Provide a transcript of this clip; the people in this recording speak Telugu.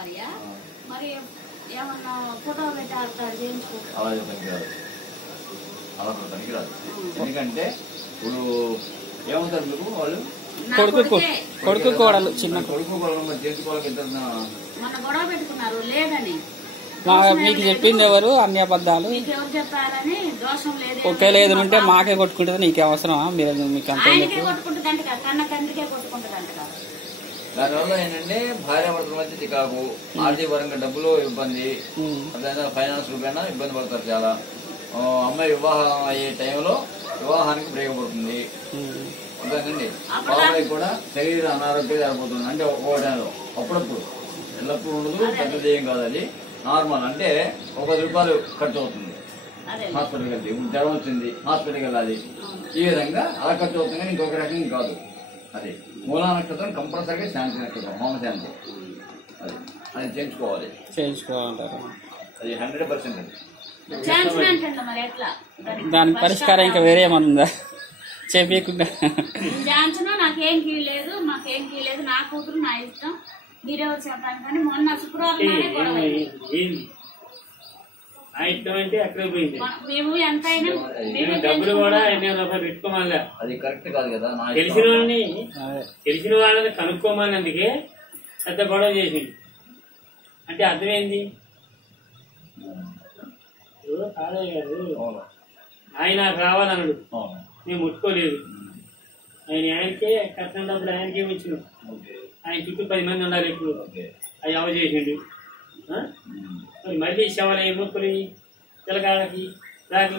భార్య మరి ఏమన్నా ఫోటో పెట్టి ఆడతారు చేయించుకుంటారు. అలాగే పనికిరాదు, అలా పనికిరాదు. ఎందుకంటే ఇప్పుడు ఏమవుతారు మీకు వాళ్ళు కొడుకు కోడలు చిన్న కొడుకు కోడలు చేసుకోవాలి. ఇద్దరు మన గొడవ పెట్టుకున్నారు లేదని మీకు చెప్పింది ఎవరు? అన్ని అబద్ధాలు. ఎవరు చెప్పారని దోషం లేదు. ఒకేలా ఏది ఉంటే మాకే కొట్టుకుంటుంది, నీకే అవసరమా? మీరు మీకు అంత కొట్టుకుంటుందంట కన్న తండ్రికే కొట్టుకుంటుందంట. దానివల్ల ఏంటంటే భార్యాభర్తల మధ్య చికాకు, ఆర్థిక పరంగా డబ్బులు ఇబ్బంది, అదేవిధంగా ఫైనాన్స్ రూపేనా ఇబ్బంది పడతారు చాలా. అమ్మాయి వివాహం అయ్యే టైంలో వివాహానికి బ్రేక్ పడుతుంది. అంతేనండి బాబాయ్ కూడా శరీర అనారోగ్యం సరిపోతుంది. అంటే ఒక్కో టైంలో అప్పుడప్పుడు, ఎల్లప్పుడు ఉండదు, పెద్దది ఏం కాదు, అది నార్మల్. అంటే 10 రూపాయలు ఖర్చు అవుతుంది హాస్పిటల్కి వెళ్తే. ఇప్పుడు జ్వరం వచ్చింది హాస్పిటల్కి వెళ్ళాలి, ఈ విధంగా అలా ఖర్చు అవుతుంది. కానీ ఇంకొక రకంగా కాదు. అది మూలా నక్షత్రం కంపల్సరీగా శాంతి నక్షత్రం, హోమశాంతి, అది చేయించుకోవాలంటారు. అది 100%. దానికి పరిష్కారం ఇంకా వేరే ఏమన్నా చెప్పకుండా నాకేం కీలేదు, మాకేం కీలేదు, నా కూతురు నా ఇష్టం, మీరెవరు చెప్పాను. కానీ మొన్న శుక్రవారం మేము ఎంతైనా డబ్బులు కూడా పెట్టుకోమల్లా, అది కరెక్ట్ కాదు కదా. తెలిసిన వాళ్ళని కనుక్కోమన్నందుకే పెద్ద గొడవ చేసింది. అంటే అర్థమైంది. కాదయ్య గారు ఆయన రావాలన్నాడు, మేము ముట్టుకోలేదు. ఆయనకే కట్నం డబ్బులు ఆయనకే ఇచ్చినాం. ఆయన చుట్టూ 10 మంది ఉండాలి. ఇప్పుడు అది అవ చేసిండు. మరి మళ్ళీ శవాలు ఏమొక్కుని పిల్లకాళ్ళకి దాని